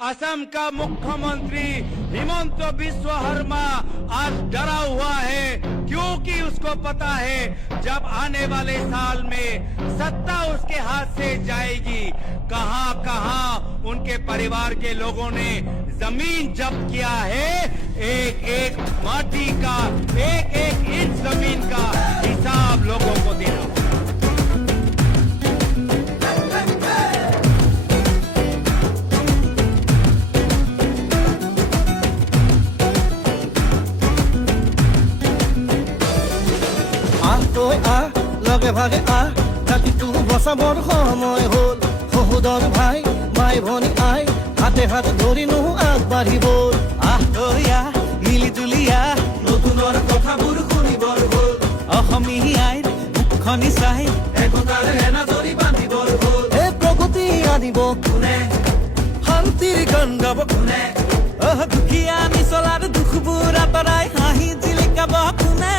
असम का मुख्यमंत्री हिमंत बिस्वा शर्मा आज डरा हुआ है क्योंकि उसको पता है जब आने वाले साल में सत्ता उसके हाथ से जाएगी कहां कहां उनके परिवार के लोगों ने जमीन जब्त किया है एक एक माटी का एक एक इंच जमीन का हिसाब लोगों को देना होगा। লগে ভাগে জাতিটো বচাবৰ সময় হ'ল সহোদৰ ভাই মাই ভনী আই হাতে হাত ধৰি নো আগবাঢ়িব মিলি তুলিয়া নতুনৰ কথাবোৰ শুনিবৰ হ'ল অসমীয়াই মুখনি চাই একতাৰ এনাজৰি বান্ধিবৰ হ'ল এই প্ৰগতি আনিব কোনে শান্তিৰ গান গাব কোনে দুখীয়া নিচলাৰ দুখবোৰ আঁতৰাই হাঁহি জিলিকাব কোনে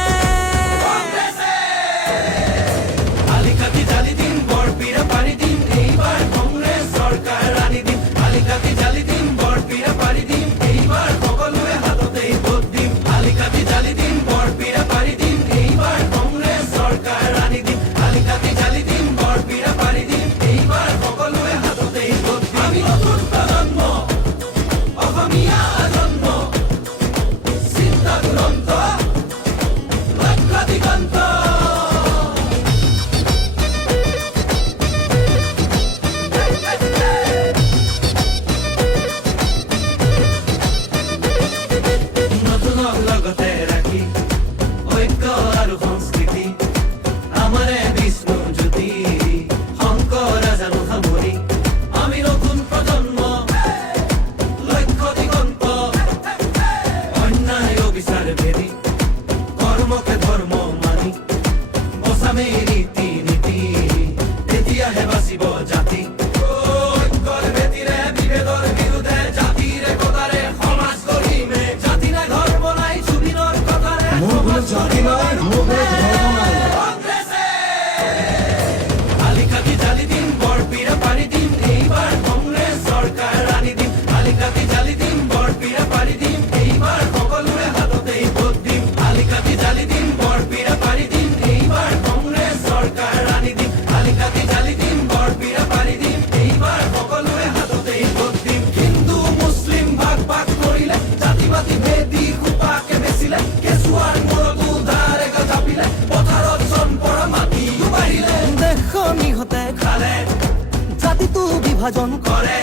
বিভাজন কৰে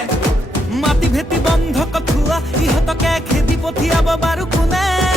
মাটি ভেটি বন্ধ কঠুৱা ইহঁতকে খেদি পঠিয়াব বাৰু কোনে